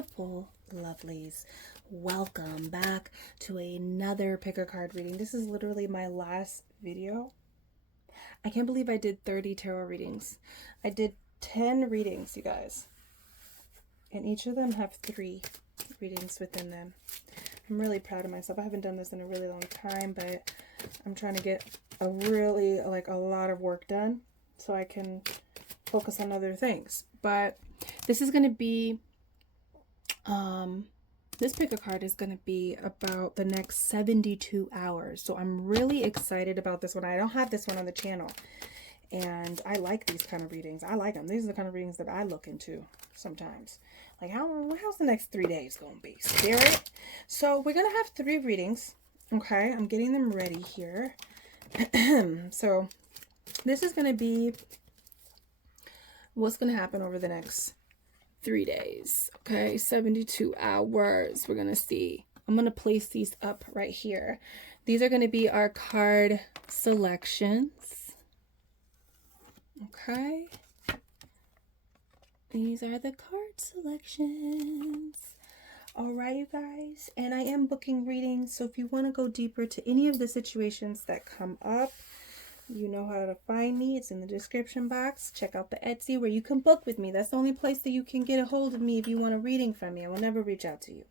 beautiful lovelies. Welcome back to another pick a card reading. This is literally my last video. I can't believe I did 30 tarot readings. I did 10 readings, you guys. And each of them have 3 readings within them. I'm really proud of myself. I haven't done this in a really long time, but I'm trying to get a lot of work done so I can focus on other things. But this is going to be, this pick a card is going to be about the next 72 hours. So I'm really excited about this one. I don't have this one on the channel. And I like these kind of readings. I like them. These are the kind of readings that I look into sometimes. Like, how's the next 3 days going to be? Spirit? So we're going to have 3 readings. Okay, I'm getting them ready here. So this is going to be what's going to happen over the next 3 days. Okay, 72 hours. We're going to see. I'm going to place these up right here. These are going to be our card selections. Okay. These are the card selections. All right, you guys. And I am booking readings. So if you want to go deeper to any of the situations that come up, you know how to find me. It's in the description box. Check out the Etsy where you can book with me. That's the only place that you can get a hold of me if you want a reading from me. I will never reach out to you.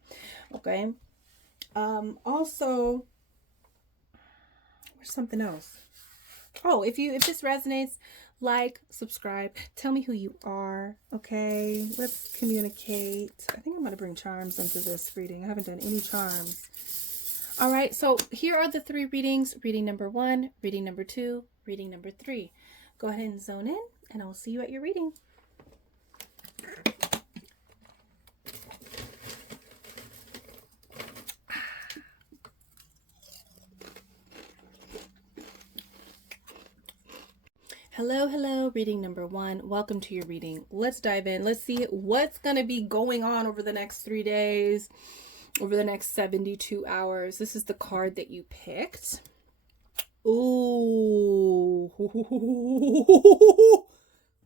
Okay. Also, there's something else. Oh, if this resonates, like, subscribe, tell me who you are. Okay, let's communicate. I think I'm going to bring charms into this reading. I haven't done any charms. All right, so here are the 3 readings. Reading number 1, reading number 2, reading number 3. Go ahead and zone in, and I'll see you at your reading. Hello, reading number 1. Welcome to your reading. Let's dive in. Let's see what's going to be going on over the next 3 days, over the next 72 hours. This is the card that you picked. Ooh.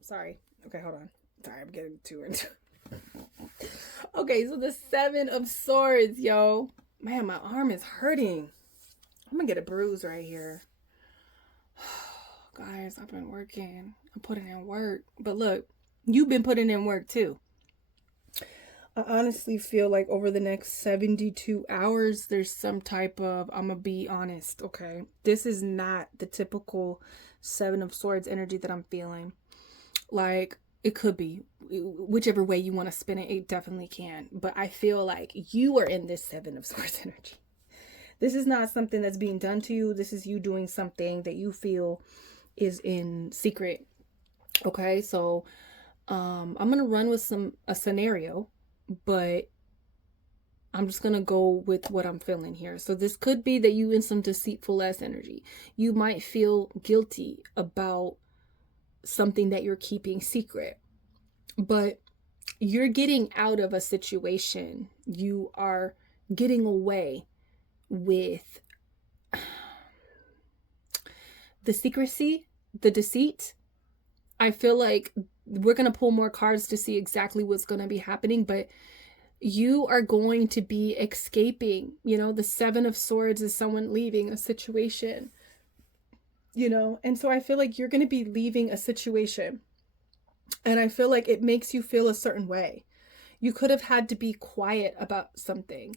Sorry. Okay, hold on. Sorry, I'm getting too into it. Okay, so the 7 of Swords, yo. Man, my arm is hurting. I'm going to get a bruise right here. Guys, I've been working. I'm putting in work. But look, you've been putting in work too. I honestly feel like over the next 72 hours, there's some type of, I'm going to be honest, okay? This is not the typical 7 of Swords energy that I'm feeling. Like, it could be. Whichever way you want to spin it, it definitely can. But I feel like you are in this 7 of Swords energy. This is not something that's being done to you. This is you doing something that you feel is in secret. Okay, so I'm gonna run with a scenario, but I'm just gonna go with what I'm feeling here. So this could be that you in some deceitful ass energy. You might feel guilty about something that you're keeping secret, but you're getting out of a situation. You are getting away with the secrecy, the deceit. I feel like we're going to pull more cards to see exactly what's going to be happening, but you are going to be escaping. You know, the 7 of Swords is someone leaving a situation, you know, and so I feel like you're going to be leaving a situation, and I feel like it makes you feel a certain way. You could have had to be quiet about something.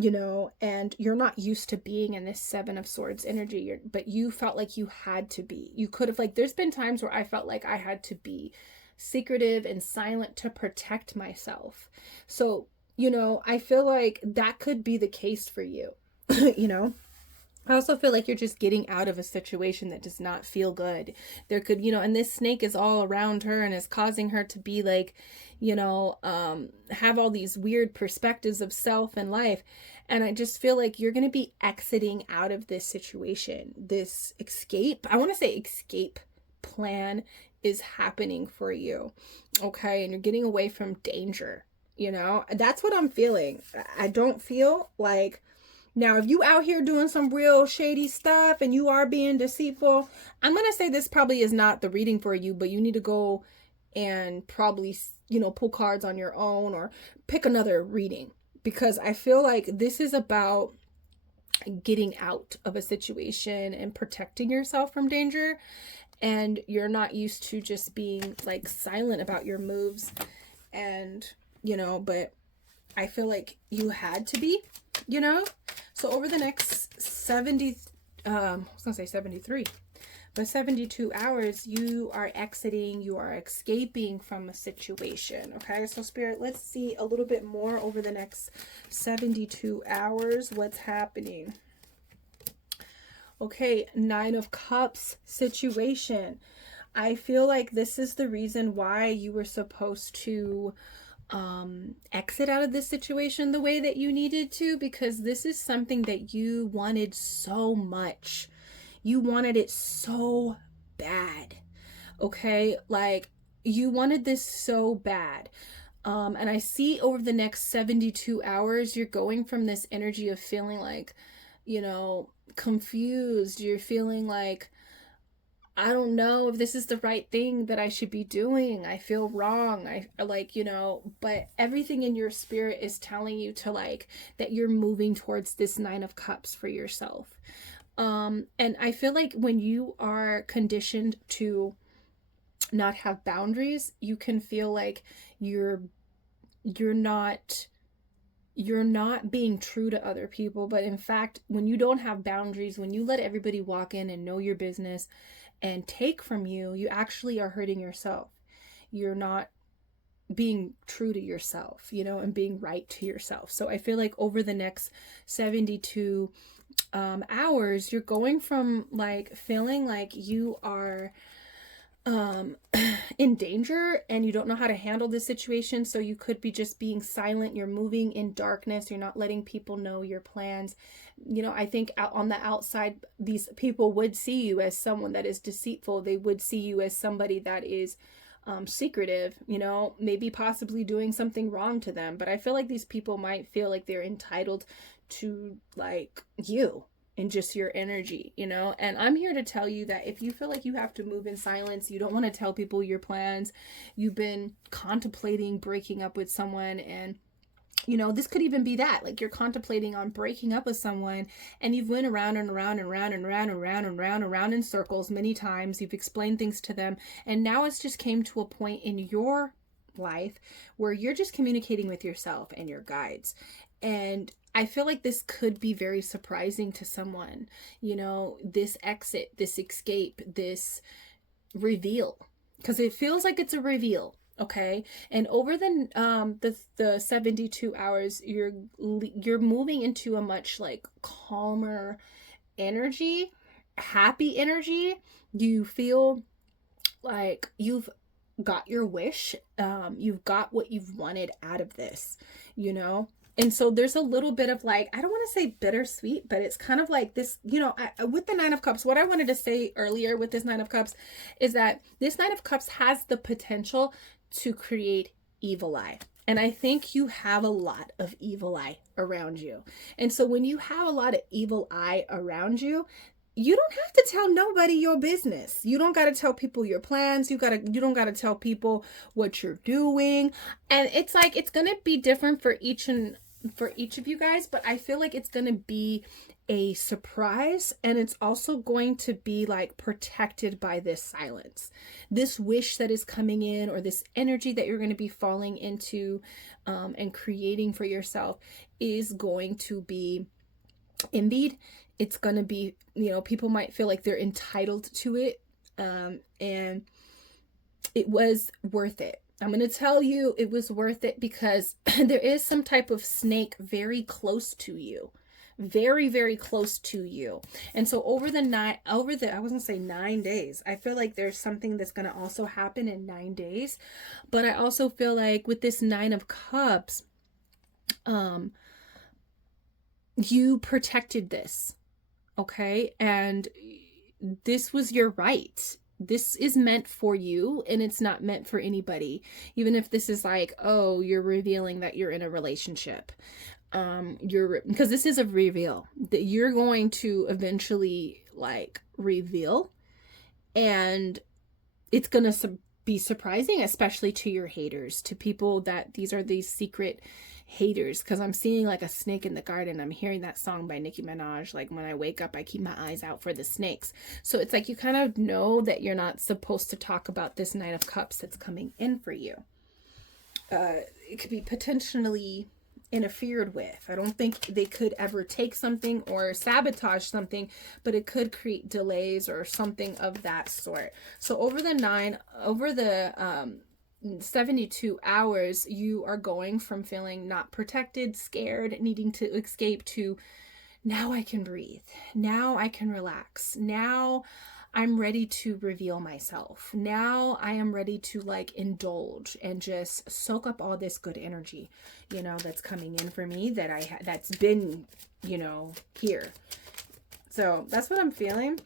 You know, and you're not used to being in this 7 of Swords energy, but you felt like you had to be. You could have, like, there's been times where I felt like I had to be secretive and silent to protect myself. So, you know, I feel like that could be the case for you. You know, I also feel like you're just getting out of a situation that does not feel good. There could, you know, and this snake is all around her and is causing her to be like, you know, have all these weird perspectives of self and life. And I just feel like you're going to be exiting out of this situation. This escape, I want to say escape plan is happening for you. Okay. And you're getting away from danger. You know, that's what I'm feeling. I don't feel like, now, if you out here doing some real shady stuff and you are being deceitful, I'm going to say this probably is not the reading for you, but you need to go and probably pull cards on your own or pick another reading, because I feel like this is about getting out of a situation and protecting yourself from danger. And you're not used to just being like silent about your moves. And, but I feel like you had to be, So over the next 73, but 72 hours, you are exiting, you are escaping from a situation. Okay, so Spirit, let's see a little bit more over the next 72 hours. What's happening? Okay, 9 of Cups situation. I feel like this is the reason why you were supposed to exit out of this situation the way that you needed to, because this is something that you wanted so much. You wanted it so bad. Okay, like you wanted this so bad. And I see over the next 72 hours, you're going from this energy of feeling like, confused. You're feeling like, I don't know if this is the right thing that I should be doing. I feel wrong. I like, but everything in your spirit is telling you to like, that you're moving towards this 9 of Cups for yourself. And I feel like when you are conditioned to not have boundaries, you can feel like you're not being true to other people. But in fact, when you don't have boundaries, when you let everybody walk in and know your business and take from you, you actually are hurting yourself. You're not being true to yourself, and being right to yourself. So I feel like over the next 72 hours, you're going from like feeling like you are in danger and you don't know how to handle this situation. So you could be just being silent. You're moving in darkness. You're not letting people know your plans. I think on the outside, these people would see you as someone that is deceitful. They would see you as somebody that is secretive, maybe possibly doing something wrong to them. But I feel like these people might feel like they're entitled to like you and just your energy, and I'm here to tell you that if you feel like you have to move in silence, you don't want to tell people your plans, you've been contemplating breaking up with someone, and this could even be that, like you're contemplating on breaking up with someone and you've went around and around and around and around and around and around and around in circles many times. You've explained things to them, and now it's just came to a point in your life where you're just communicating with yourself and your guides. And I feel like this could be very surprising to someone, this exit, this escape, this reveal, because it feels like it's a reveal. Okay. And over the 72 hours, you're moving into a much like calmer energy, happy energy. You feel like you've got your wish. You've got what you've wanted out of this, And so there's a little bit of like, I don't want to say bittersweet, but it's kind of like this, with the 9 of Cups, what I wanted to say earlier with this 9 of Cups is that this 9 of Cups has the potential to create evil eye. And I think you have a lot of evil eye around you. And so when you have a lot of evil eye around you, you don't have to tell nobody your business. You don't got to tell people your plans. You don't got to tell people what you're doing. And it's like, it's going to be different for each of you guys, but I feel like it's going to be a surprise, and it's also going to be like protected by this silence. This wish that is coming in, or this energy that you're going to be falling into and creating for yourself, is going to be envied. It's going to be, people might feel like they're entitled to it, and it was worth it. I'm going to tell you it was worth it, because there is some type of snake very close to you. Very, very close to you. And so I was going to say 9 days. I feel like there's something that's going to also happen in 9 days. But I also feel like with this 9 of Cups, you protected this. Okay. And this was your right. This is meant for you, and it's not meant for anybody. Even if this is like, oh, you're revealing that you're in a relationship. Because this is a reveal that you're going to eventually like reveal, and it's going to be surprising, especially to your haters, to people that these are these secret haters. Because I'm seeing like a snake in the garden. I'm hearing that song by Nicki Minaj, like when I wake up I keep my eyes out for the snakes. So it's like you kind of know that you're not supposed to talk about this Nine of Cups that's coming in for you. It could be potentially interfered with. I don't think they could ever take something or sabotage something, but it could create delays or something of that sort. So over the 72 hours, you are going from feeling not protected, scared, needing to escape, to now I can breathe. Now I can relax. Now I'm ready to reveal myself. Now I am ready to like indulge and just soak up all this good energy, you know, that's coming in for me, that that's been, you know, here. So that's what I'm feeling.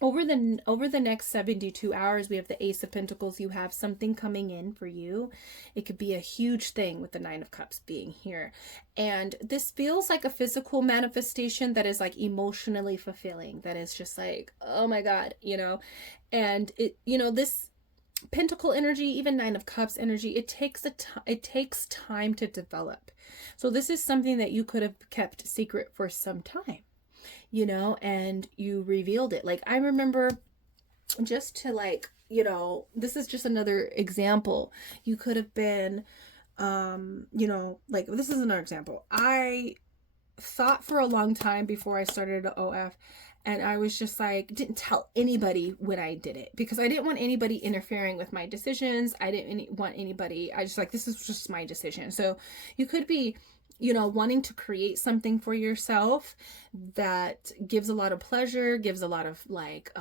Over the next 72 hours, we have the Ace of Pentacles. You have something coming in for you. It could be a huge thing with the Nine of Cups being here. And this feels like a physical manifestation that is like emotionally fulfilling. That is just like, oh my God, you know. And it, you know, this Pentacle energy, even Nine of Cups energy, it takes time to develop. So this is something that you could have kept secret for some time, you know, and you revealed it. Like, I remember, just to like, you know, this is just another example. You could have been, you know, like, this is another example. I thought for a long time before I started OF, and I was just like, didn't tell anybody when I did it, because I didn't want anybody interfering with my decisions. I didn't want anybody, I just like, this is just my decision. So you could be, you know, wanting to create something for yourself that gives a lot of pleasure, gives a lot of like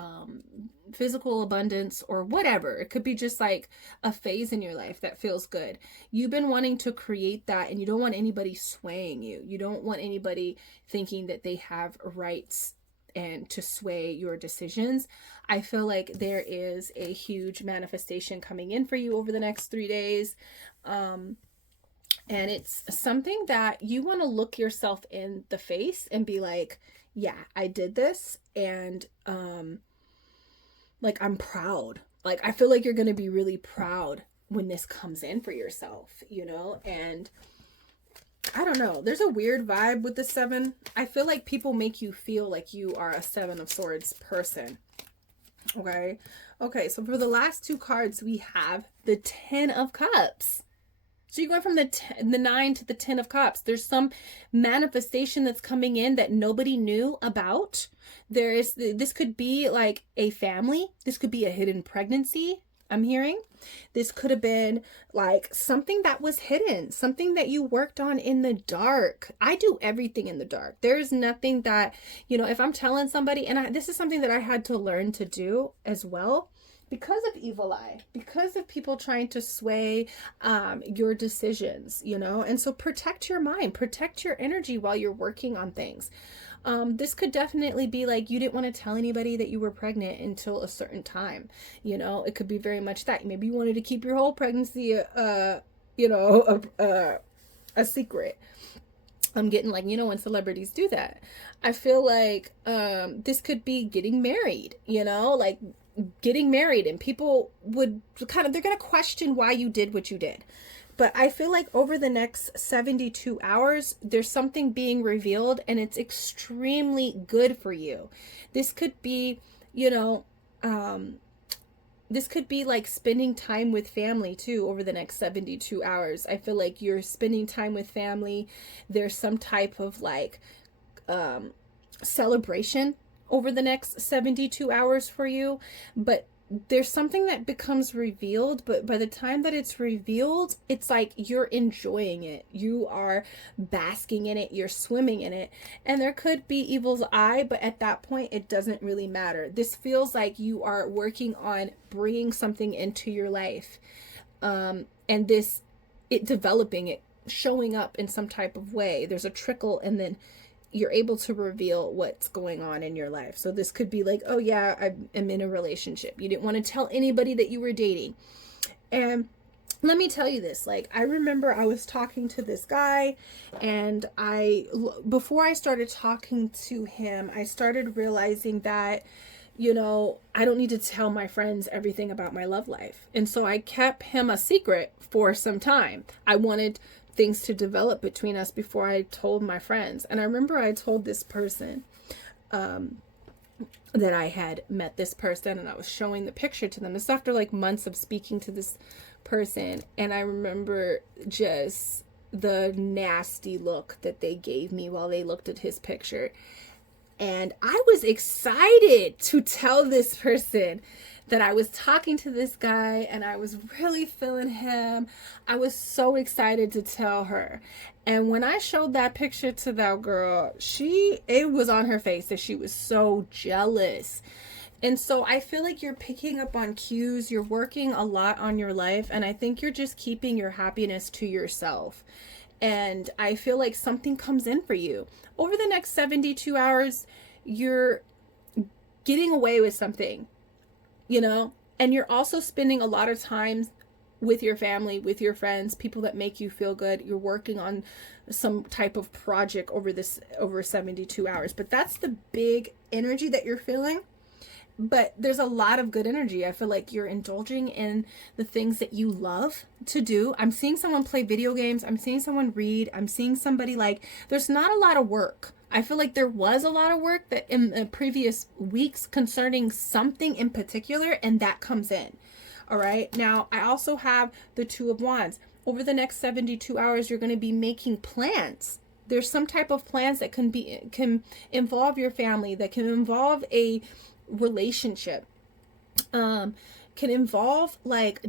physical abundance or whatever. It could be just like a phase in your life that feels good. You've been wanting to create that, and you don't want anybody swaying you. You don't want anybody thinking that they have rights and to sway your decisions. I feel like there is a huge manifestation coming in for you over the next 3 days. And it's something that you want to look yourself in the face and be like, yeah, I did this. And, like, I'm proud. Like, I feel like you're going to be really proud when this comes in for yourself, you know? And I don't know, there's a weird vibe with the 7. I feel like people make you feel like you are a 7 of Swords person. Okay. Okay. So for the last 2 cards, we have the 10 of Cups. So you're going from the 9 to the 10 of Cups. There's some manifestation that's coming in that nobody knew about. This could be like a family. This could be a hidden pregnancy, I'm hearing. This could have been like something that was hidden, something that you worked on in the dark. I do everything in the dark. There's nothing that, you know, if I'm telling somebody, and this is something that I had to learn to do as well, because of evil eye, because of people trying to sway your decisions, you know. And so protect your mind, protect your energy while you're working on things. This could definitely be like, you didn't want to tell anybody that you were pregnant until a certain time, you know. It could be very much that. Maybe you wanted to keep your whole pregnancy, you know, a secret. I'm getting like, you know, when celebrities do that. I feel like this could be getting married, you know, like getting married, and people would kind of, they're going to question why you did what you did. But I feel like over the next 72 hours, there's something being revealed, and it's extremely good for you. This could be, you know, this could be like spending time with family too over the next 72 hours. I feel like you're spending time with family. There's some type of like celebration over the next 72 hours for you, but there's something that becomes revealed, but by the time that it's revealed, it's like you're enjoying it. You are basking in it. You're swimming in it. And there could be evil's eye, but at that point, it doesn't really matter. This feels like you are working on bringing something into your life. And it developing, it showing up in some type of way. There's a trickle, and then you're able to reveal what's going on in your life. So this could be like, oh yeah, I am in a relationship. You didn't want to tell anybody that you were dating. And let me tell you this, like, I remember I was talking to this guy, and before I started talking to him, I started realizing that, you know, I don't need to tell my friends everything about my love life. And so I kept him a secret for some time. I wanted things to develop between us before I told my friends. And I remember I told this person that I had met this person, and I was showing the picture to them. This after like months of speaking to this person. And I remember just the nasty look that they gave me while they looked at his picture. And I was excited to tell this person that I was talking to this guy and I was really feeling him. I was so excited to tell her. And when I showed that picture to that girl, it was on her face that she was so jealous. And so I feel like you're picking up on cues. You're working a lot on your life. And I think you're just keeping your happiness to yourself. And I feel like something comes in for you. Over the next 72 hours, you're getting away with something, you know? And you're also spending a lot of time with your family, with your friends, people that make you feel good. You're working on some type of project over 72 hours. But that's the big energy that you're feeling. But there's a lot of good energy. I feel like you're indulging in the things that you love to do. I'm seeing someone play video games. I'm seeing someone read. I'm seeing somebody there's not a lot of work. I feel like there was a lot of work that in the previous weeks concerning something in particular, and that comes in. All right. Now, I also have the Two of Wands. Over the next 72 hours, you're going to be making plans. There's some type of plans that can involve your family, that can involve a relationship, can involve what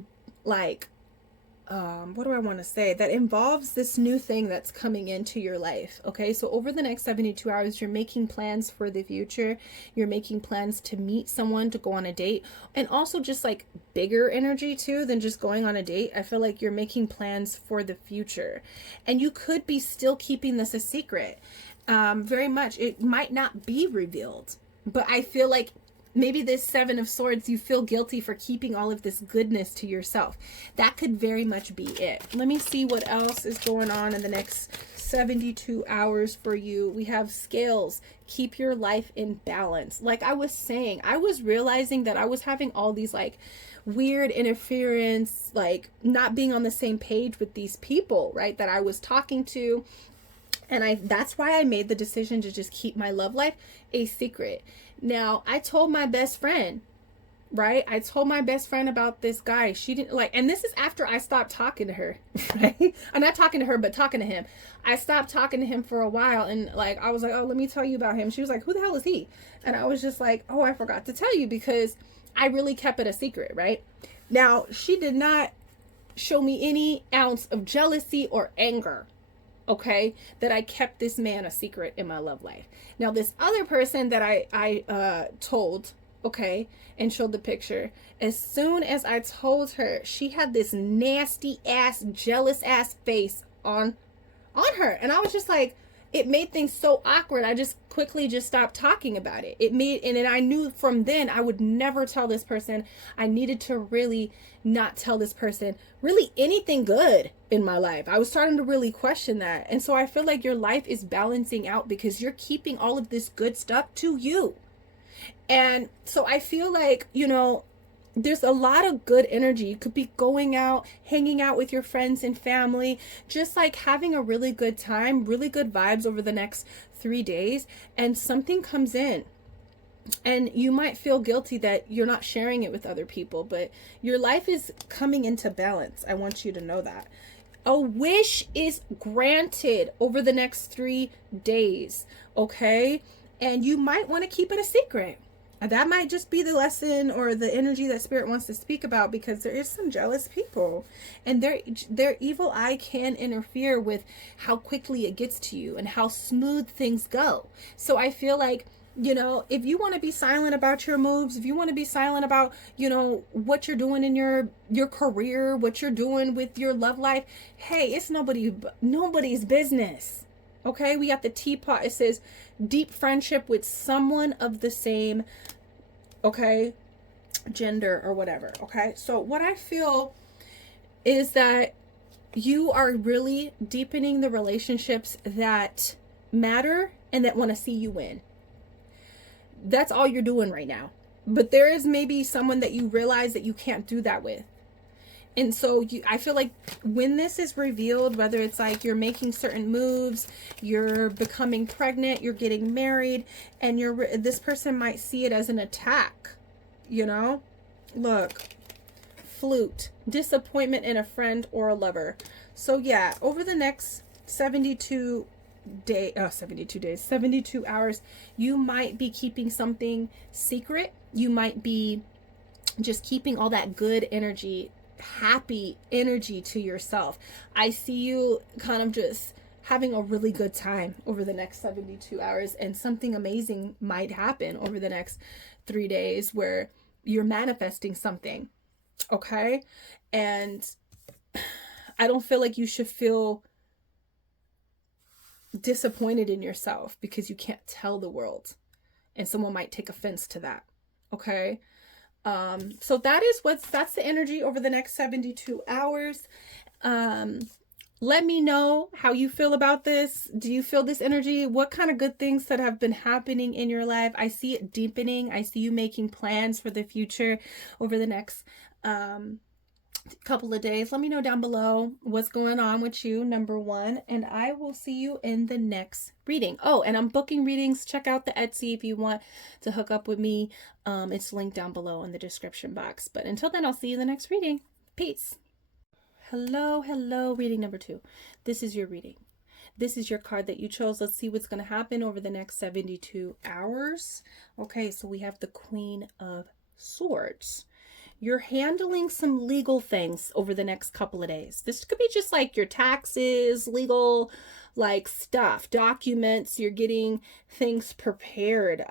do I want to say, that involves this new thing that's coming into your life. Okay, so over the next 72 hours, you're making plans for the future. You're making plans to meet someone, to go on a date, and also just like bigger energy too than just going on a date. I feel like you're making plans for the future, and you could be still keeping this a secret. Very much, it might not be revealed, but I feel like maybe this Seven of Swords, you feel guilty for keeping all of this goodness to yourself. That could very much be it. Let me see what else is going on in the next 72 hours for you. We have Scales. Keep your life in balance. Like I was saying, I was realizing that I was having all these weird interference, not being on the same page with these people, right, that I was talking to. And that's why I made the decision to just keep my love life a secret. Now, I told my best friend, right? I told my best friend about this guy. She didn't and this is after I stopped talking to her, right? I'm not talking to her, but talking to him. I stopped talking to him for a while, and I was like, oh, let me tell you about him. She was like, who the hell is he? And I was just like, oh, I forgot to tell you, because I really kept it a secret, right? Now, she did not show me any ounce of jealousy or anger, okay, that I kept this man a secret in my love life. Now, this other person that I told, okay, and showed the picture, as soon as I told her, she had this nasty ass, jealous ass face on her. And I was just like, it made things so awkward. I just quickly stopped talking about it. And I knew from then I would never tell this person. I needed to really not tell this person really anything good in my life. I was starting to really question that. And so I feel like your life is balancing out because you're keeping all of this good stuff to you. And so I feel like, there's a lot of good energy. You could be going out, hanging out with your friends and family, just having a really good time, really good vibes over the next 3 days, and something comes in. And you might feel guilty that you're not sharing it with other people, but your life is coming into balance. I want you to know that. A wish is granted over the next 3 days, okay? And you might want to keep it a secret. That might just be the lesson or the energy that Spirit wants to speak about, because there is some jealous people, and their evil eye can interfere with how quickly it gets to you and how smooth things go. So I feel like, if you want to be silent about your moves, if you want to be silent about, what you're doing in your career, what you're doing with your love life, hey, it's nobody's business. Okay, we got the teapot. It says deep friendship with someone of the same, okay, gender or whatever. Okay, so what I feel is that you are really deepening the relationships that matter and that want to see you win. That's all you're doing right now. But there is maybe someone that you realize that you can't do that with. And so I feel like when this is revealed, whether it's like you're making certain moves, you're becoming pregnant, you're getting married, and this person might see it as an attack, you know? Look, flute, disappointment in a friend or a lover. So yeah, over the next 72 hours, you might be keeping something secret. You might be just keeping all that good energy, happy energy to yourself. I see you kind of just having a really good time over the next 72 hours, and something amazing might happen over the next 3 days where you're manifesting something. Okay? And I don't feel like you should feel disappointed in yourself because you can't tell the world, and someone might take offense to that. Okay? So that's the energy over the next 72 hours. Let me know how you feel about this. Do you feel this energy? What kind of good things that have been happening in your life? I see it deepening. I see you making plans for the future over the next couple of days. Let me know down below what's going on with you, number one, and I will see you in the next reading. Oh, and I'm booking readings. Check out the Etsy if you want to hook up with me. It's linked down below in the description box. But until then, I'll see you in the next reading. Peace. Hello, reading number 2. This is your reading. This is your card that you chose. Let's see what's going to happen over the next 72 hours. Okay, so we have the Queen of Swords. You're handling some legal things over the next couple of days. This could be just like your taxes, legal like stuff, documents. You're getting things prepared.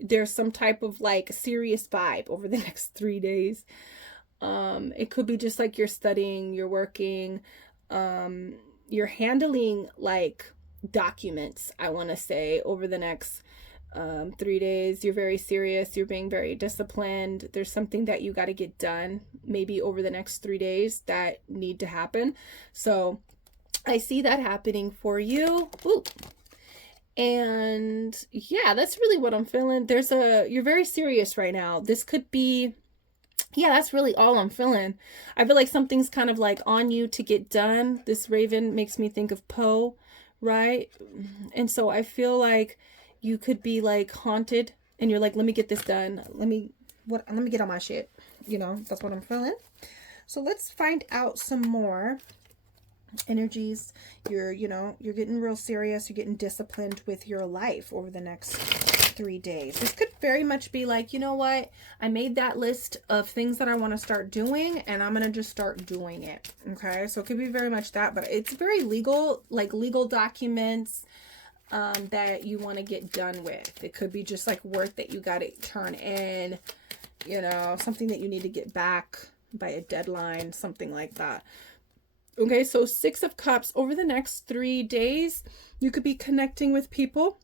There's some type of like serious vibe over the next 3 days. It could be just like you're studying, you're working, you're handling like documents, I want to say, over the next 3 days. You're very serious. You're being very disciplined. There's something that you got to get done maybe over the next 3 days that need to happen. So I see that happening for you. Ooh. And yeah, that's really what I'm feeling. You're very serious right now. This could be, yeah, that's really all I'm feeling. I feel like something's kind of like on you to get done. This raven makes me think of Poe, right? And so I feel like you could be like haunted and you're like, let me get this done. Let me get on my shit. You know, that's what I'm feeling. So let's find out some more energies. You're getting real serious. You're getting disciplined with your life over the next 3 days. This could very much be like, you know what? I made that list of things that I want to start doing and I'm going to just start doing it. Okay. So it could be very much that, but it's very legal, like legal documents that you want to get done with. It could be just like work that you got to turn in, you know, something that you need to get back by a deadline, something like that. Okay, so 6 of Cups. Over the next 3 days, you could be connecting with people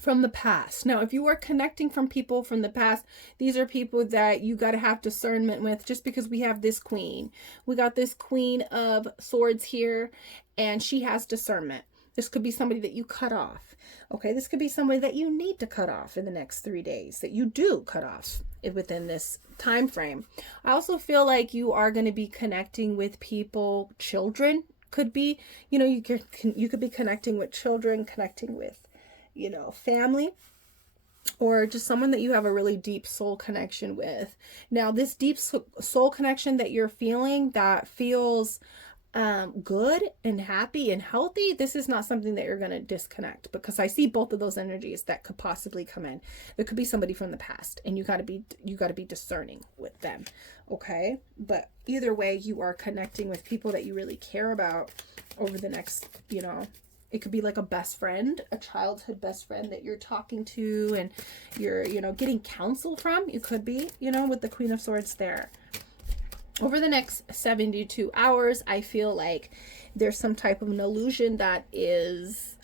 from the past. Now, if you are connecting from people from the past, these are people that you got to have discernment with, just because we have this queen. We got this Queen of Swords here, and she has discernment. This could be somebody that you cut off. Okay, this could be somebody that you need to cut off in the next 3 days, that you do cut off within this time frame. I also feel like you are going to be connecting with people. Children could be, you know, you could be connecting with children, connecting with, you know, family, or just someone that you have a really deep soul connection with. Now, this deep soul connection that you're feeling, that feels good and happy and healthy, this is not something that you're going to disconnect, because I see both of those energies that could possibly come in. There could be somebody from the past, and you got to be discerning with them. Okay, but either way, you are connecting with people that you really care about over the next, you know, it could be like a best friend, a childhood best friend that you're talking to and you're, you know, getting counsel from. You could be, you know, with the Queen of Swords there. Over the next 72 hours, I feel like there's some type of an illusion that is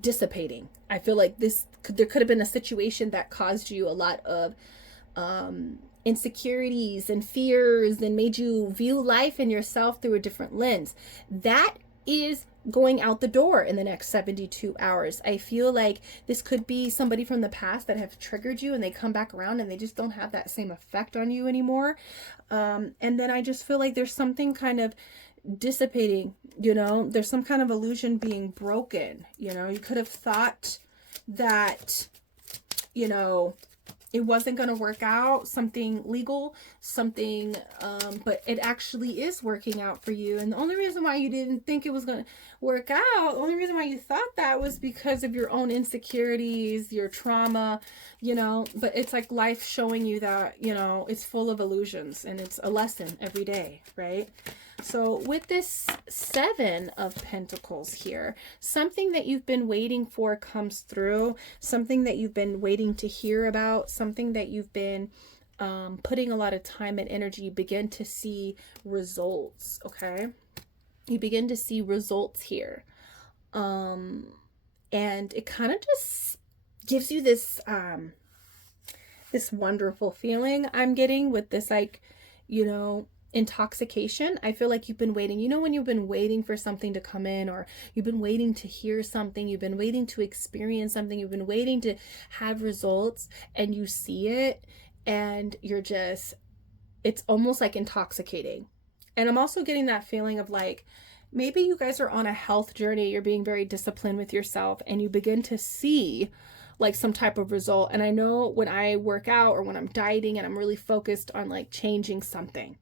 dissipating. I feel like there could have been a situation that caused you a lot of insecurities and fears and made you view life and yourself through a different lens. That is going out the door in the next 72 hours. I feel like this could be somebody from the past that have triggered you and they come back around and they just don't have that same effect on you anymore. And then I just feel like there's something kind of dissipating, there's some kind of illusion being broken. You could have thought that, it wasn't going to work out, something legal, something, but it actually is working out for you. And the only reason why you didn't think it was going to work out, the only reason why you thought that was because of your own insecurities, your trauma, but it's like life showing you that, it's full of illusions and it's a lesson every day, right? So with this 7 of Pentacles here, something that you've been waiting for comes through, something that you've been waiting to hear about, something that you've been putting a lot of time and energy, you begin to see results, okay? You begin to see results here. And it kind of just gives you this, this wonderful feeling I'm getting with this, like, intoxication. I feel like you've been waiting, when you've been waiting for something to come in, or you've been waiting to hear something, you've been waiting to experience something, you've been waiting to have results, and you see it and you're just, it's almost like intoxicating. And I'm also getting that feeling of like, maybe you guys are on a health journey, you're being very disciplined with yourself, and you begin to see like some type of result. And I know when I work out or when I'm dieting and I'm really focused on like changing something,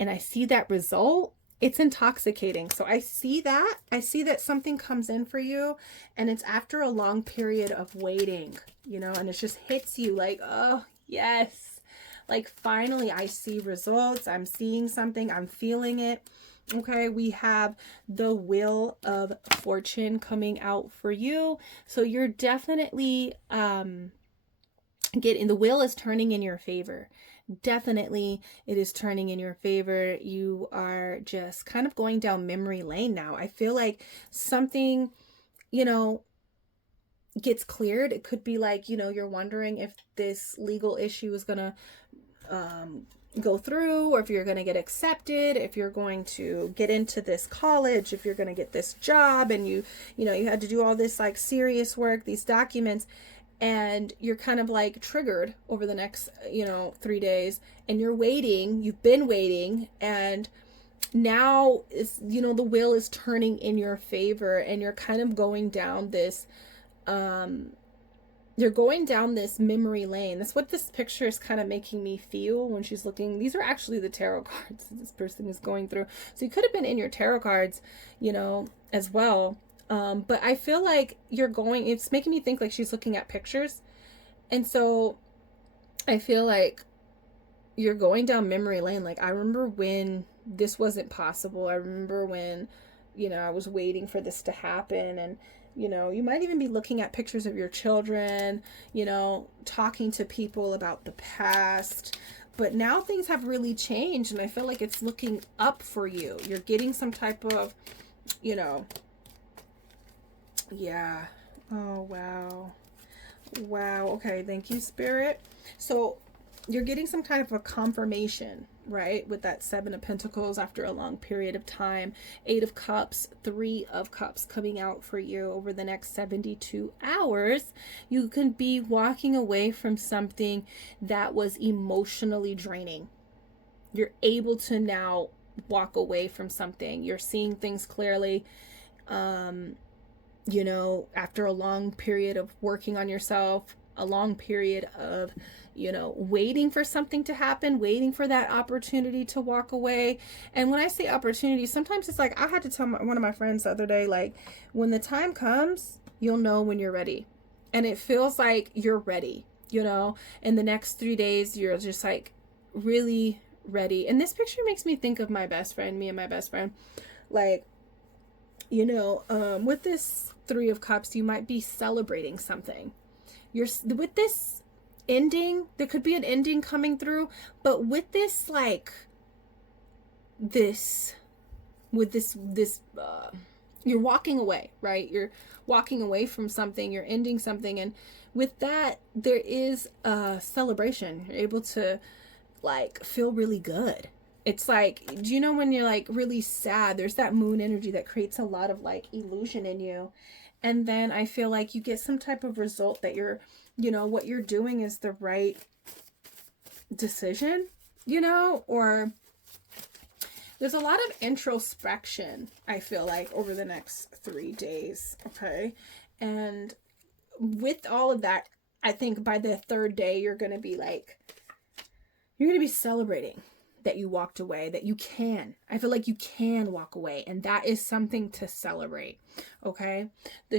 and I see that result, it's intoxicating. So I see that something comes in for you, and it's after a long period of waiting, and it just hits you like, oh yes, like finally I see results, I'm seeing something, I'm feeling it. Okay, we have the Wheel of Fortune coming out for you. So you're definitely the wheel is turning in your favor. Definitely it is turning in your favor. You are just kind of going down memory lane now. I feel like something, gets cleared. It could be like, you're wondering if this legal issue is gonna go through, or if you're going to get accepted, if you're going to get into this college, if you're going to get this job, and you had to do all this like serious work, these documents, and you're kind of like triggered over the next 3 days, and you're waiting, you've been waiting, and now is the wheel is turning in your favor, and you're kind of going down this you're going down this memory lane. That's what this picture is kind of making me feel when she's looking. These are actually the tarot cards this person is going through. So you could have been in your tarot cards, as well. But I feel like it's making me think like she's looking at pictures. And so I feel like you're going down memory lane. Like, I remember when this wasn't possible. I remember when, I was waiting for this to happen. And you might even be looking at pictures of your children, talking to people about the past. But now things have really changed, and I feel like it's looking up for you. You're getting some type of, yeah. Oh, wow. Wow. Okay. Thank you, Spirit. So you're getting some kind of a confirmation, right? With that 7 of Pentacles after a long period of time. 8 of Cups, 3 of Cups coming out for you over the next 72 hours. You can be walking away from something that was emotionally draining. You're able to now walk away from something. You're seeing things clearly. After a long period of working on yourself, a long period of, waiting for something to happen, waiting for that opportunity to walk away. And when I say opportunity, sometimes it's like, I had to tell one of my friends the other day, like, when the time comes, you'll know when you're ready. And it feels like you're ready, in the next 3 days, you're just like really ready. And this picture makes me think of me and my best friend, like, with this 3 of Cups, you might be celebrating something. With this ending, there could be an ending coming through, but with this, like, you're walking away, right? You're walking away from something, you're ending something, and with that, there is a celebration. You're able to, like, feel really good. It's like, do you know when you're like really sad, there's that moon energy that creates a lot of like illusion in you. And then I feel like you get some type of result that you're, you know, what you're doing is the right decision, you know, or there's a lot of introspection, I feel like, over the next 3 days. Okay. And with all of that, I think by the third day, you're going to be celebrating that you walked away, that you can. I feel like you can walk away, and that is something to celebrate. Okay.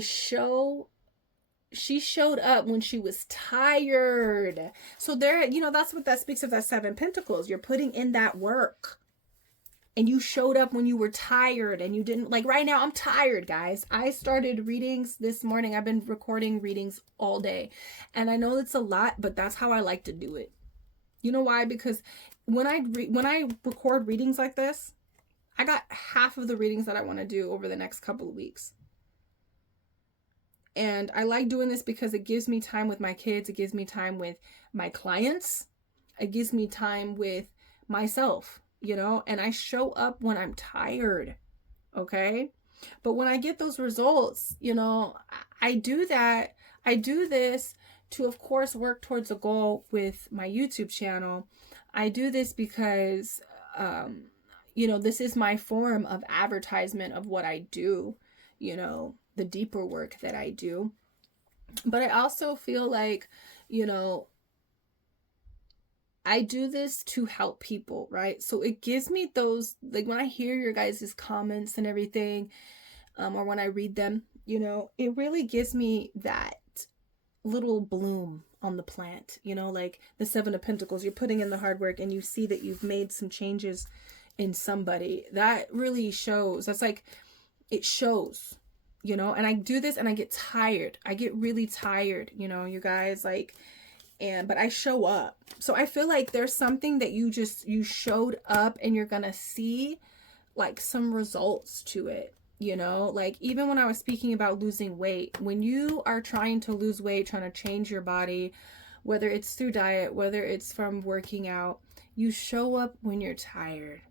She showed up when she was tired. So there, you know, that's what that speaks of, that 7 Pentacles. You're putting in that work. And you showed up when you were tired, and you didn't, like right now, I'm tired, guys. I started readings this morning. I've been recording readings all day. And I know it's a lot, but that's how I like to do it. You know why? Because when I record readings like this, I got half of the readings that I want to do over the next couple of weeks. And I like doing this because it gives me time with my kids. It gives me time with my clients. It gives me time with myself, you know, and I show up when I'm tired. Okay. But when I get those results, you know, I do that. I do this to, of course, work towards a goal with my YouTube channel. I do this because, you know, this is my form of advertisement of what I do, you know, the deeper work that I do. But I also feel like, you know, I do this to help people, right? So it gives me those, like when I hear your guys' comments and everything, or when I read them, you know, it really gives me that little bloom on the plant, you know, like the 7 of Pentacles. You're putting in the hard work and you see that you've made some changes in somebody. That really shows. That's like, it shows, you know, and I do this and I get tired. I get really tired, you know, you guys, like, but I show up. So I feel like there's something that you showed up, and you're going to see like some results to it, you know, like even when I was speaking about losing weight, when you are trying to lose weight, trying to change your body, whether it's through diet, whether it's from working out, you show up when you're tired,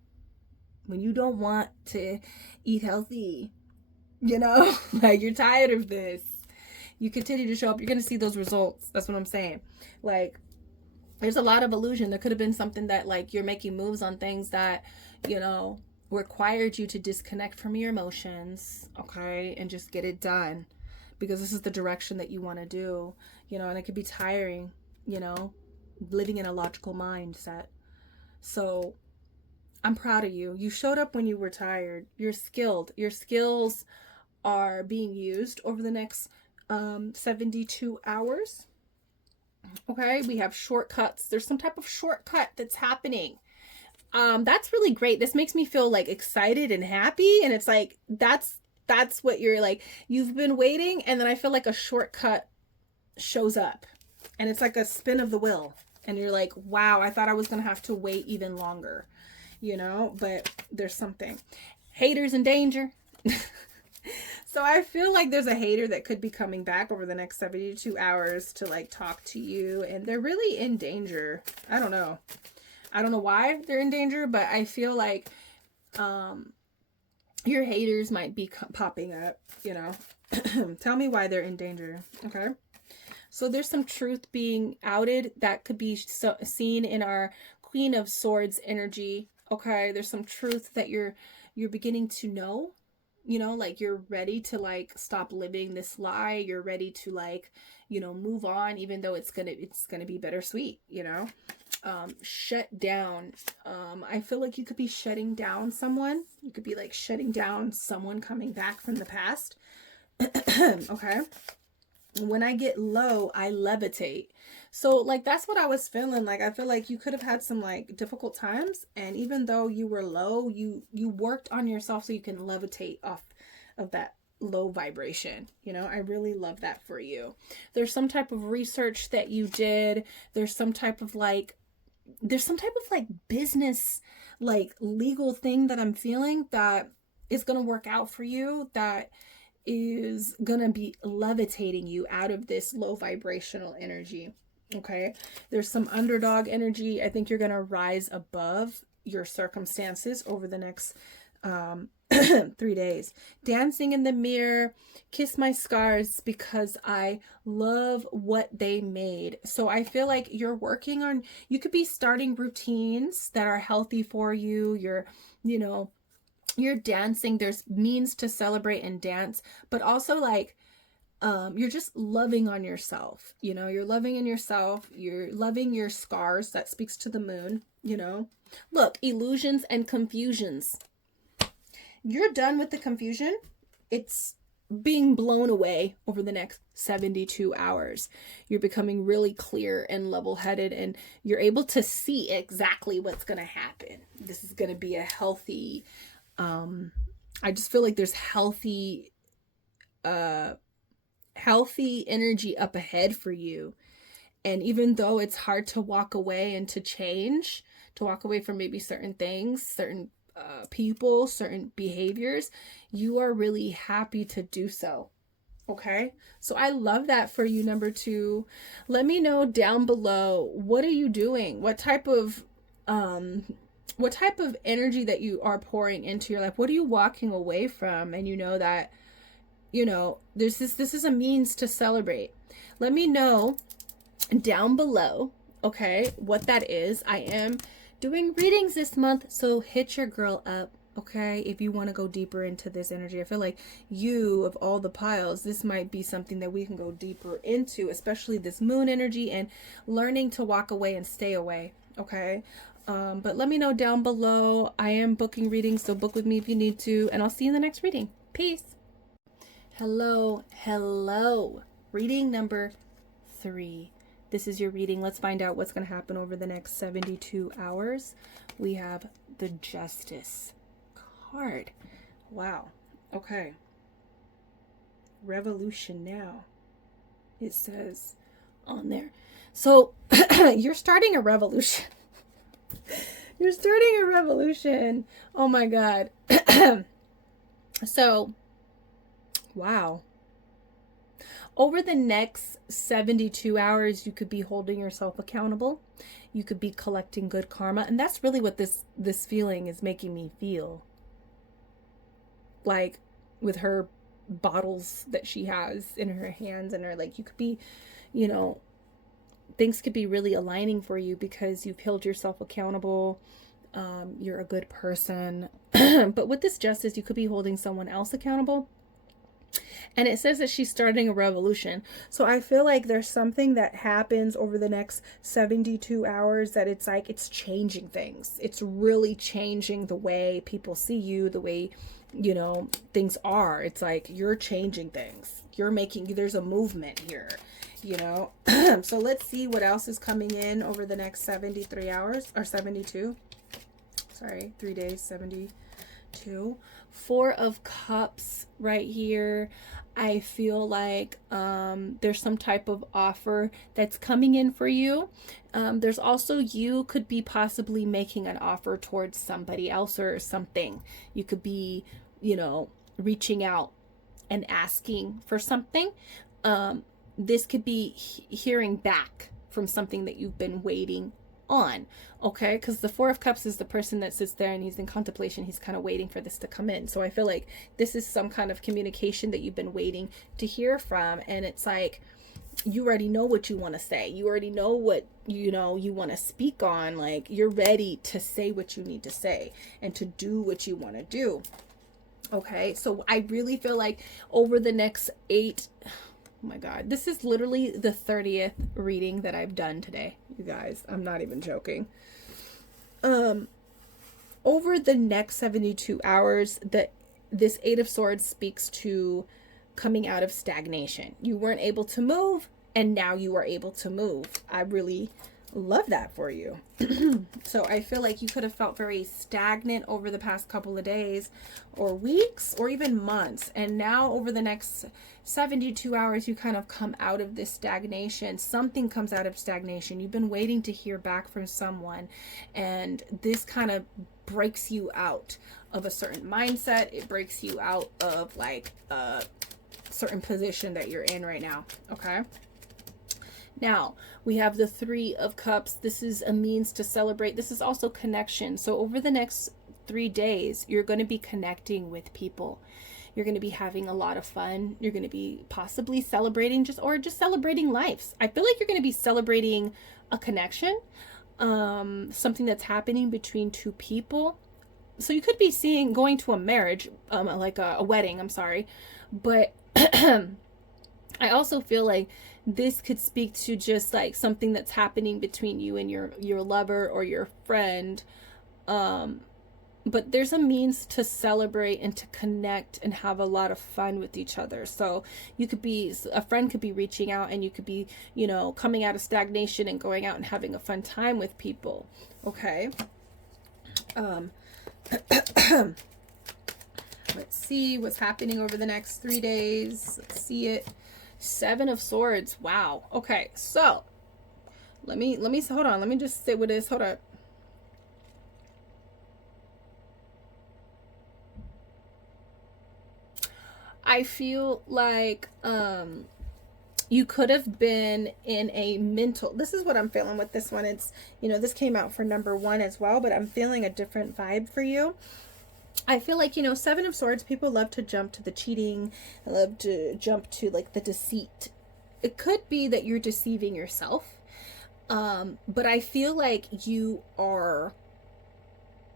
when you don't want to eat healthy, you know, like you're tired of this. You continue to show up, you're going to see those results. That's what I'm saying. Like, there's a lot of illusion. There could have been something that, like, you're making moves on things that, you know, required you to disconnect from your emotions, okay, and just get it done because this is the direction that you want to do, you know, and it could be tiring, you know, living in a logical mindset. So I'm proud of you. You showed up when you were tired. You're skilled. Your skills are being used over the next 72 hours. Okay, we have shortcuts. There's some type of shortcut that's happening. That's really great. This makes me feel like excited and happy, and it's like that's what you're like, you've been waiting, and then I feel like a shortcut shows up, and it's like a spin of the wheel, and you're like, wow, I thought I was gonna have to wait even longer, you know, but there's something. Haters in danger. So I feel like there's a hater that could be coming back over the next 72 hours to like talk to you, and they're really in danger. I don't know why they're in danger, but I feel like your haters might be popping up, you know. Tell me why they're in danger. Okay. So there's some truth being outed that could be seen in our Queen of Swords energy. Okay. There's some truth that you're beginning to know. You know, like you're ready to like stop living this lie. You're ready to like, you know, move on, even though it's gonna be bittersweet, you know. Shut down. I feel like you could be shutting down someone. You could be like shutting down someone coming back from the past. Okay. When I get low, I levitate. So like that's what I was feeling. Like I feel like you could have had some like difficult times, and even though you were low, you worked on yourself so you can levitate off of that low vibration. You know, I really love that for you. There's some type of research that you did. There's some type of like business, like legal thing that I'm feeling that is going to work out for you, that is going to be levitating you out of this low vibrational energy. Okay. There's some underdog energy. I think you're going to rise above, your circumstances over the next 3 days. Dancing in the mirror, kiss my scars because I love what they made. So I feel like you're working on, you could be starting routines that are healthy for you. You're dancing. There's means to celebrate and dance, but also like, you're just loving on yourself. You're loving in yourself. You're loving your scars. That speaks to the moon. Look, illusions and confusions. You're done with the confusion. It's being blown away over the next 72 hours. You're becoming really clear and level-headed, and you're able to see exactly what's going to happen. This is going to be a healthy, I just feel like there's healthy energy up ahead for you. And even though it's hard to walk away and to change, to walk away from maybe certain things, certain people, certain behaviors, you are really happy to do so. Okay, so I love that for you, number 2. Let me know down below, what are you doing? What type of energy that you are pouring into your life? What are you walking away from? And that this is a means to celebrate. Let me know down below, okay, what that is. I am doing readings this month, so hit your girl up, okay, if you want to go deeper into this energy. I feel like of all the piles, this might be something that we can go deeper into, especially this moon energy and learning to walk away and stay away, okay? But let me know down below. I am booking readings, so book with me if you need to, and I'll see you in the next reading. Peace. Hello. Reading number 3. This is your reading. Let's find out what's going to happen over the next 72 hours. We have the Justice card. Wow. Okay. Revolution now. It says on there. So you're starting a revolution. You're starting a revolution. Oh my God. So, wow. Over the next 72 hours, you could be holding yourself accountable. You could be collecting good karma. And that's really what this feeling is making me feel. Like with her bottles that she has in her hands, and you could be, things could be really aligning for you because you've held yourself accountable. You're a good person. But with this Justice, you could be holding someone else accountable. And it says that she's starting a revolution. So I feel like there's something that happens over the next 72 hours that it's changing things. It's really changing the way people see you, the way, things are. It's like you're changing things. There's a movement here, So let's see what else is coming in over the next 73 hours, or 72. Sorry, 3 days, 72. 4 of Cups right here. I feel like there's some type of offer that's coming in for you. There's also, you could be possibly making an offer towards somebody else or something. You could be, reaching out and asking for something. This could be hearing back from something that you've been waiting on, okay? Because the 4 of Cups is the person that sits there and he's in contemplation. He's kind of waiting for this to come in. So I feel like this is some kind of communication that you've been waiting to hear from, and it's like you already know what you want to say. You already know what you want to speak on. Like, you're ready to say what you need to say and to do what you want to do. Okay, so I really feel like over the next 8, oh my God, this is literally the 30th reading that I've done today, you guys. I'm not even joking. Over the next 72 hours, this 8 of Swords speaks to coming out of stagnation. You weren't able to move, and now you are able to move. I really love that for you. So I feel like you could have felt very stagnant over the past couple of days or weeks or even months, and now over the next 72 hours you kind of come out of this stagnation. Something comes out of stagnation. You've been waiting to hear back from someone, and this kind of breaks you out of a certain mindset. It breaks you out of like a certain position that you're in right now. Okay, Now, we have the Three of Cups. This is a means to celebrate. This is also connection. So over the next 3 days, you're going to be connecting with people. You're going to be having a lot of fun. You're going to be possibly celebrating just celebrating lives. I feel like you're going to be celebrating a connection, something that's happening between two people. So you could be going to a marriage, like a wedding, I'm sorry. But I also feel like this could speak to just like something that's happening between you and your lover or your friend. But there's a means to celebrate and to connect and have a lot of fun with each other. So a friend could be reaching out, and you could be, coming out of stagnation and going out and having a fun time with people. Okay. Let's see what's happening over the next 3 days. Let's see it. Seven of Swords. Wow. Okay. So let me hold on. Let me just sit with this. Hold on. I feel like you could have been in a mental, this is what I'm feeling with this one. It's, this came out for number 1 as well, but I'm feeling a different vibe for you. I feel like, Seven of Swords, people love to jump to the cheating, love to jump to like the deceit. It could be that you're deceiving yourself. But I feel like you are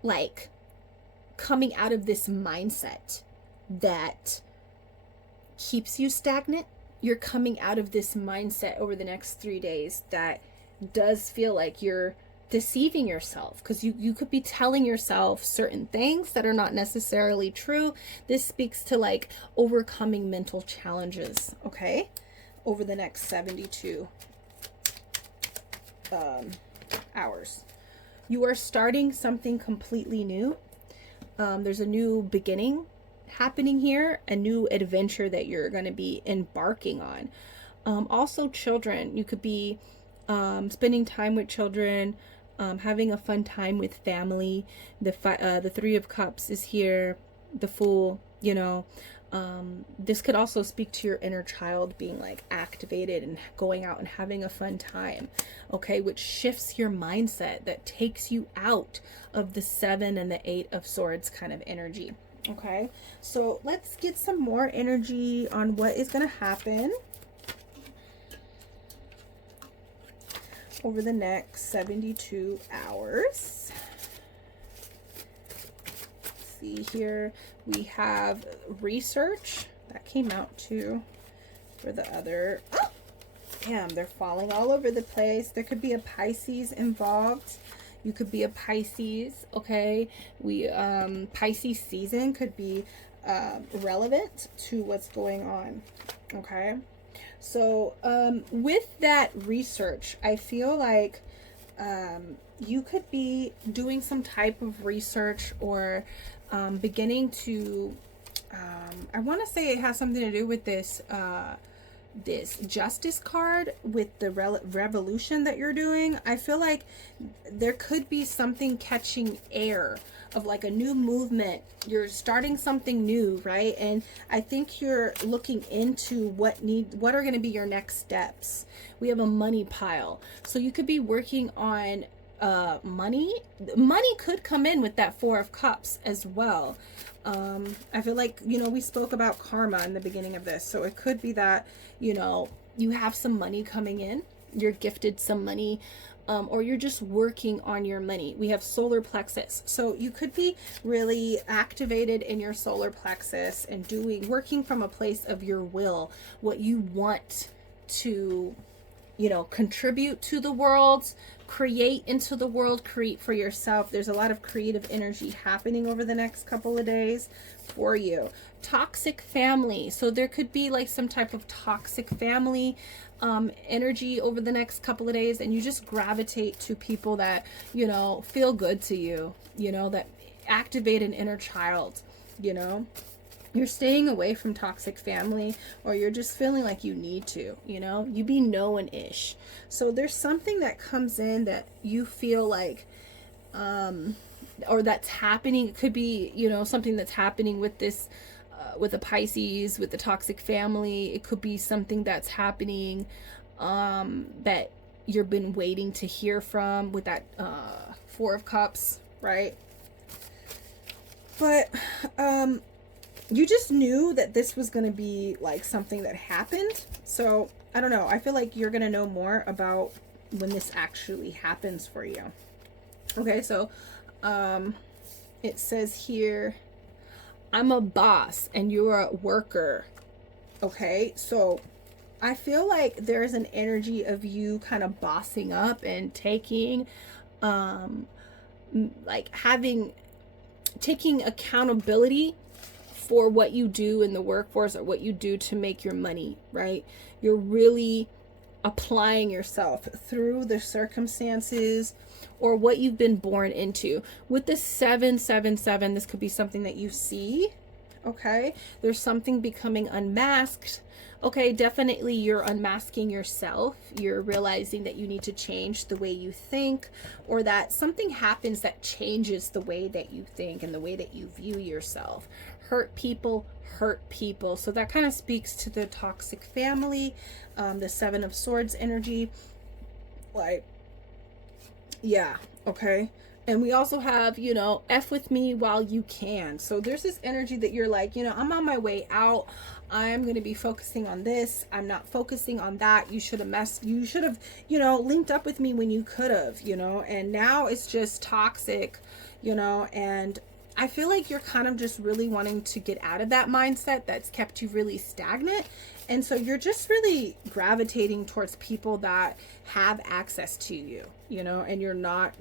like coming out of this mindset that keeps you stagnant. You're coming out of this mindset over the next 3 days that does feel like you're deceiving yourself, because you could be telling yourself certain things that are not necessarily true. This speaks to like overcoming mental challenges, okay, over the next 72 hours. You are starting something completely new. There's a new beginning happening here, a new adventure that you're going to be embarking on. Also children, you could be spending time with children, having a fun time with family. The Three of Cups is here, the Fool, this could also speak to your inner child being like activated and going out and having a fun time, okay, which shifts your mindset, that takes you out of the 7 and the 8 of Swords kind of energy. Okay, so let's get some more energy on what is going to happen over the next 72 hours. Let's see here. We have research. That came out too for the other. Oh, damn, they're falling all over the place. There could be a Pisces involved. You could be a Pisces, okay? Pisces season could be relevant to what's going on, okay? So with that research, I feel like you could be doing some type of research or beginning to, I want to say it has something to do with this Justice card with the revolution that you're doing. I feel like there could be something catching air of like a new movement. You're starting something new, right? And I think you're looking into what are going to be your next steps. We have a money pile, so you could be working on money could come in with that Four of Cups as well. I feel like, we spoke about karma in the beginning of this, so it could be that, you have some money coming in, you're gifted some money, or you're just working on your money. We have solar plexus, so you could be really activated in your solar plexus and working from a place of your will, what you want to, contribute to the world, create into the world, create for yourself. There's a lot of creative energy happening over the next couple of days for you. Toxic family. So there could be like some type of toxic family energy over the next couple of days, and you just gravitate to people that, feel good to you, that activate an inner child, You're staying away from toxic family, or you're just feeling like you need to, you be known-ish. So there's something that comes in that you feel like, or that's happening. It could be, something that's happening with this, with the Pisces, with the toxic family. It could be something that's happening that you've been waiting to hear from with that Four of Cups, right? But you just knew that this was going to be like something that happened. So I don't know. I feel like you're going to know more about when this actually happens for you. Okay, so it says here, I'm a boss and you're a worker. Okay, so I feel like there's an energy of you kind of bossing up and taking taking accountability for what you do in the workforce or what you do to make your money, right? You're really applying yourself through the circumstances or what you've been born into. With the 777, this could be something that you see. Okay, there's something becoming unmasked. Okay, definitely you're unmasking yourself. You're realizing that you need to change the way you think, or that something happens that changes the way that you think and the way that you view yourself. Hurt people. So that kind of speaks to the toxic family, the Seven of Swords energy. Like, yeah, okay. And we also have, you know, F with me while you can. So there's this energy that you're like, you know, I'm on my way out. I'm going to be focusing on this. I'm not focusing on that. You should have, you know, linked up with me when you could have, you know, and now it's just toxic, you know, and I feel like you're kind of just really wanting to get out of that mindset that's kept you really stagnant. And so you're just really gravitating towards people that have access to you, you know, and you're not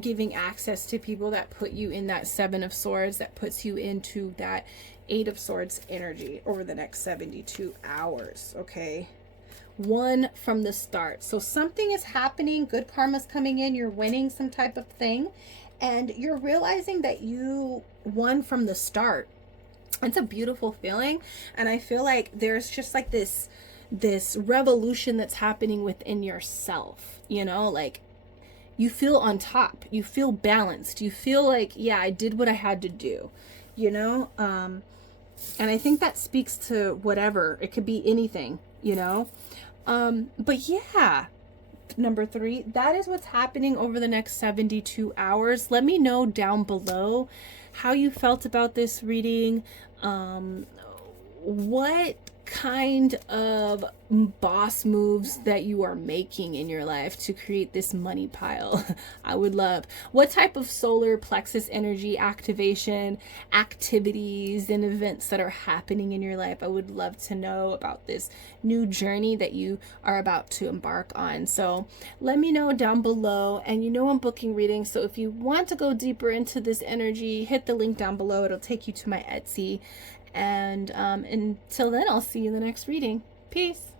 giving access to people that put you in that Seven of Swords, that puts you into that Eight of Swords energy over the next 72 hours. Okay. One from the start. So something is happening. Good karma's coming in. You're winning some type of thing. And you're realizing that you won from the start. It's a beautiful feeling. And I feel like there's just like this revolution that's happening within yourself. You know, like, you feel on top, you feel balanced, you feel like, yeah, I did what I had to do, you know? And I think that speaks to whatever, it could be anything, you know? But yeah, number 3, that is what's happening over the next 72 hours. Let me know down below how you felt about this reading. What kind of boss moves that you are making in your life to create this money pile. I would love. What type of solar plexus energy activation, activities, and events that are happening in your life? I would love to know about this new journey that you are about to embark on. So let me know down below. And you know I'm booking readings, so if you want to go deeper into this energy, hit the link down below. It'll take you to my Etsy. And until then, I'll see you in the next reading. Peace.